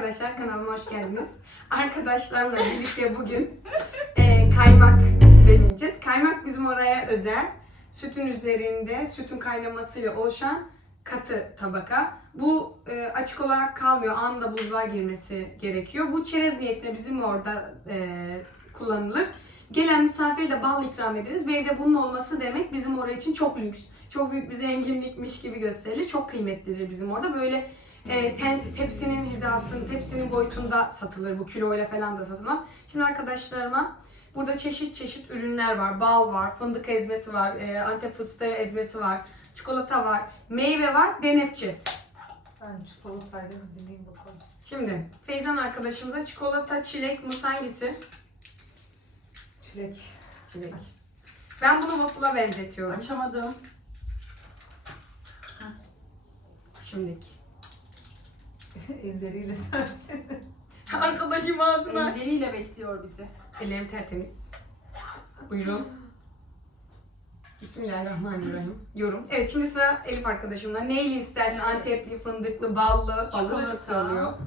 arkadaşlar kanalıma hoş geldiniz. Arkadaşlarla birlikte bugün e, kaymak deneyeceğiz. Kaymak bizim oraya özel. Sütün üzerinde sütün kaynamasıyla oluşan katı tabaka. Bu e, açık olarak kalmıyor. Anında buzluğa girmesi gerekiyor. Bu çerez niyetine bizim orada e, kullanılır. Gelen misafire de bal ikram ederiz. Ve evde bunun olması demek bizim oraya için çok lüks. Çok büyük bir zenginlikmiş gibi gösterilir. Çok kıymetlidir bizim orada. Böyle e, ten- tepsinin hizasını, tepsinin boyutunda satılır. Bu kiloyla falan da satılmaz. Şimdi arkadaşlarıma burada çeşit çeşit ürünler var. Bal var, fındık ezmesi var, e, antep fıstığı ezmesi var, çikolata var, meyve var. Deneteceğiz. Ben çikolatayla bir deneyeyim bakalım. Şimdi Feyzan arkadaşımıza çikolata, çilek, muz hangisi? Çilek. Çilek. Ben bunu waffle'a benzetiyorum. Açamadım. Şimdilik. Elleriyle serpti. Arkadaşım ağzını aç. Elleriyle besliyor bizi. Ellerim tertemiz. Buyurun. Bismillahirrahmanirrahim. Yorum. Evet şimdi sıra Elif arkadaşımla. Neyi istersin? Antepli, fındıklı, ballı. Ballı da çok Çikolata.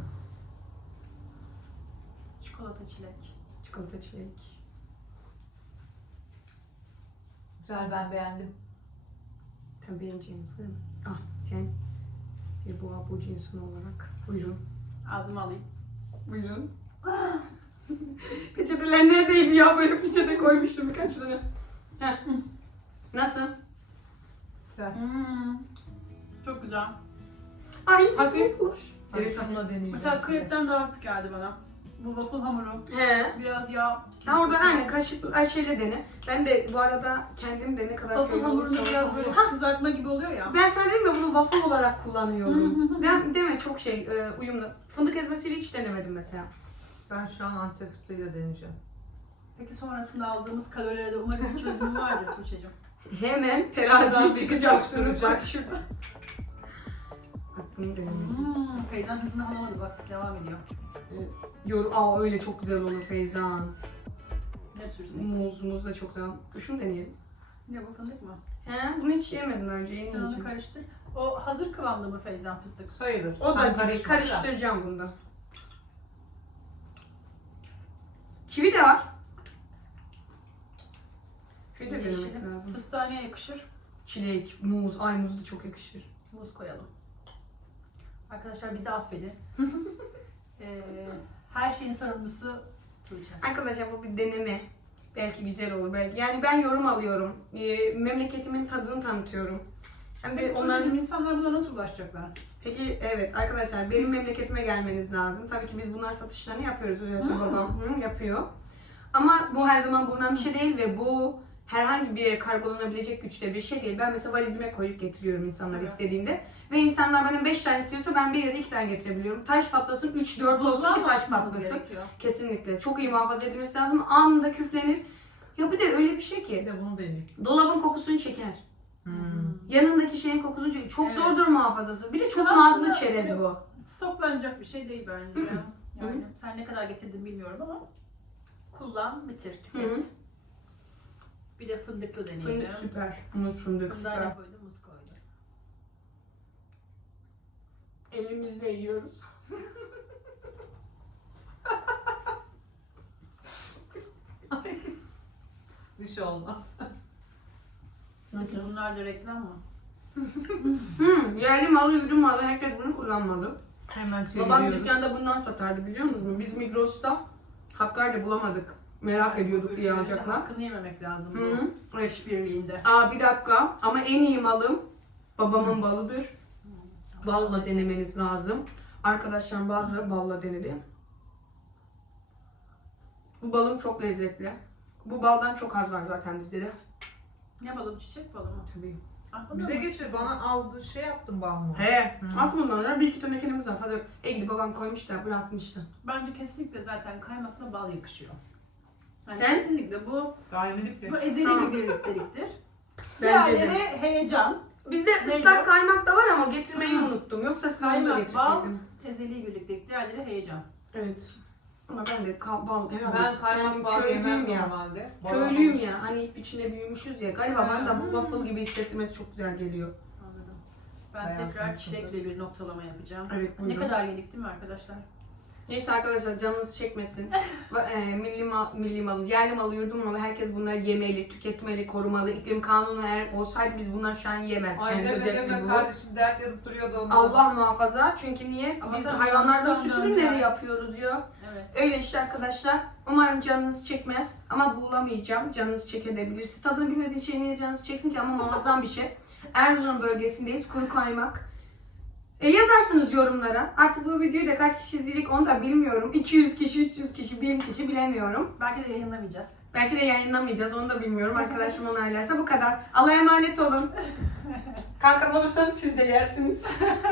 Çikolata çilek. Çikolata çilek. Güzel ben beğendim. Tabii beğeneceğiniz değil mi? Ah sen bir boğa burcu insanı olarak. Buyurun. Ağzıma alayım. Buyurun. Peçeteler neredeydi ya? Buraya peçete koymuştum birkaç tane. Heh. Nasıl? Güzel. Hmm. Çok güzel. Ay hafif. Evet. Mesela krepten daha hafif geldi bana. Bu waffle hamuru. He. Biraz yağ. Ha orada aynı kaşık ay şeyle dene. Ben de bu arada kendim de ne kadar Waffle köylü hamurunu olursam- biraz böyle Ha, kızartma gibi oluyor ya. ben sana dedim ya bunu waffle olarak kullanıyorum. ben deme çok şey e, uyumlu. Fındık ezmesiyle hiç denemedim mesela. Ben şu an antep fıstığıyla deneyeceğim. Peki sonrasında aldığımız kalorilere de umarım bir çözümü vardır Tuğçe'cim. Hemen teraziye bizi çıkacaksınız bak şurada. Bak bunu denemedim. Hmm. Feyzan hızını alamadı bak devam ediyor. Evet. Yor Aa öyle çok güzel olur Feyzan. Ne sürsek? Muz, muz da çok güzel. Şunu deneyelim. Ne bu fındık mı? He, bunu hiç yemedim önce. Yeni Sen onu yiyeceğim. karıştır. O hazır kıvamda mı Feyzan fıstık? Sayılır. O da karışmadım da. karıştıracağım bunda. Kivi de var. Kivi de denemek lazım. Fıstığa ne yakışır? Çilek, muz, ay muz da çok yakışır. Muz koyalım. Arkadaşlar bizi affedin. Ee, her şeyin sorumlusu Tuğçe. Arkadaşlar bu bir deneme. Belki güzel olur belki. Yani ben yorum alıyorum. Ee, memleketimin tadını tanıtıyorum. Hem de Peki onların insanlar buna nasıl ulaşacaklar? Peki evet arkadaşlar benim memleketime gelmeniz lazım. Tabii ki biz bunlar satışlarını yapıyoruz. Özellikle babam hı, yapıyor. Ama bu her zaman bulunan bir şey değil ve bu herhangi bir yere kargolanabilecek güçte bir şey değil. Ben mesela valizime koyup getiriyorum insanlar Evet. istediğinde. Ve insanlar benden 5 tane istiyorsa ben bir ya da 2 tane getirebiliyorum. Taş patlasın 3-4 olsun mı taş patlasın. gerekiyor? Kesinlikle. Çok iyi muhafaza edilmesi lazım. Anında küflenir. Ya bir de öyle bir şey Bir ki de bunu deneyeyim. dolabın kokusunu çeker. Hmm. Yanındaki şeyin kokusunu çeker. Çok Evet. zordur muhafazası. Bir de çok Aslında- nazlı çerez bu. Stoklanacak bir şey değil bence. Hı hı. Yani sen ne kadar getirdin bilmiyorum ama kullan, bitir, tüket. Hı hı. Bir de fındıklı deneyelim. Fındık süper. Muz fındık Fındığa süper. ne koydum? Muz koydum. Elimizle yiyoruz. Bir şey olmaz. Nasıl? Bunlar da reklam mı? Hmm, yerli malı, ürün malı herkes bunu kullanmalı. Hemen Babam çeviriyoruz. dükkanda bundan satardı biliyor musunuz? Biz Migros'ta Hakkari'de bulamadık. Merak ediyorduk diye Ürünlerin alacaklar. Hakkını yememek lazım Hı bu hı. işbirliğinde. Aa bir dakika ama en iyi malım babamın balıdır. Balla denemeniz lazım. Arkadaşlarım bazıları balla denedi. Bu balım çok lezzetli. Bu baldan çok az var zaten bizde de. Ne balı bu çiçek balı mı? Tabii. Ah, bu da Bize mı? geçir. Bana aldı şey yaptım ben bunu. He. Atmadım onlara. Bir iki tane kendimiz var. Fazla. E gidip babam koymuş da bırakmış da. Bence kesinlikle zaten kaymakla bal yakışıyor. Yani Sen? Kesinlikle bu Daimilik bu ezeli bir birlikteliktir. Bence de. Heyecan. Bizde Ne ıslak diyor? kaymak da var ama getirmeyi unuttum. Yoksa size onu da Kaymak, bal, getirecektim. ezeli birliktelik. Diğerleri heyecan. Evet. Ama ben de ka- bal herhalde Ben kaymak kendim bağ yemem köylüyüm ya. normalde. Köylüyüm ya. Hani hep içine büyümüşüz ya. Galiba bana da bu waffle gibi hissettirmesi çok güzel geliyor. Anladım. Ben Bayağı tekrar çilekle bir noktalama yapacağım. Evet Ne buyurun. kadar yedik değil mi arkadaşlar? Neyse arkadaşlar canınız çekmesin. E, milli, mal, milli malımız, yerli malı, yurdum malı herkes bunları yemeli, tüketmeli, korumalı. İklim kanunu eğer olsaydı biz bunları şu an yiyemezdik. Ay Yani bu. kardeşim dert yazıp duruyordu ondan. Allah muhafaza. Çünkü niye? Ama biz hayvanlardan süt ürünleri yapıyoruz ya. Evet. Öyle işte arkadaşlar. Umarım canınız çekmez. Ama buğulamayacağım. Canınız çekebilirse. Tadını bilmediği şey niye canınız çeksin ki ama muazzam bir şey. Erzurum bölgesindeyiz. Kuru kaymak. E, yazarsınız yorumlara. Artık bu videoyu da kaç kişi izleyecek onu da bilmiyorum. 200 kişi, 300 kişi, 1000 kişi bilemiyorum. Belki de yayınlamayacağız. Belki de yayınlamayacağız onu da bilmiyorum. Arkadaşım onaylarsa bu kadar. Allah'a emanet olun. Kankam olursanız siz de yersiniz.